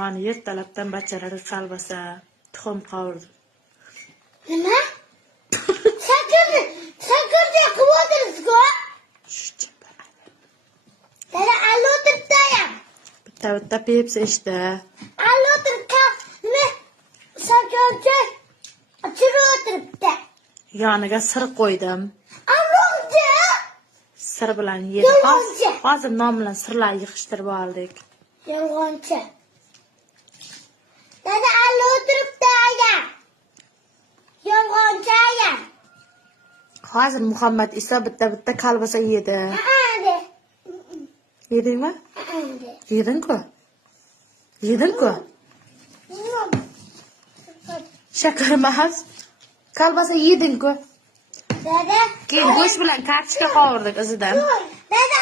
Mani ertalabdan bachalari kalbasa, tuxum qovurdim. Nima? Shakarda qilib Shu Dada allo o'tiribdi-ya. bitta Pepsi ishda. Allo o'tiribdi. Nima? Shakarda ochirib o'tiribdi. Yoniga sir qo'ydim. Alloga. Sir bilan yedim. Yolg'onchi. Hozir nom bilan sirlar yig'ishtirib oldik. Yolg'onchi. Dada allo o'tiribdi-ya. Yolg'onchi-ya. Hozir Muhammad Iso bitta kalbasa yedi. De. Yedingmi? De. Yeding-ku. Shakar emas. Kalbasa yeding-ku. Dada. Keyin go'sht bilan kartoshka qovurdik izidan. Dada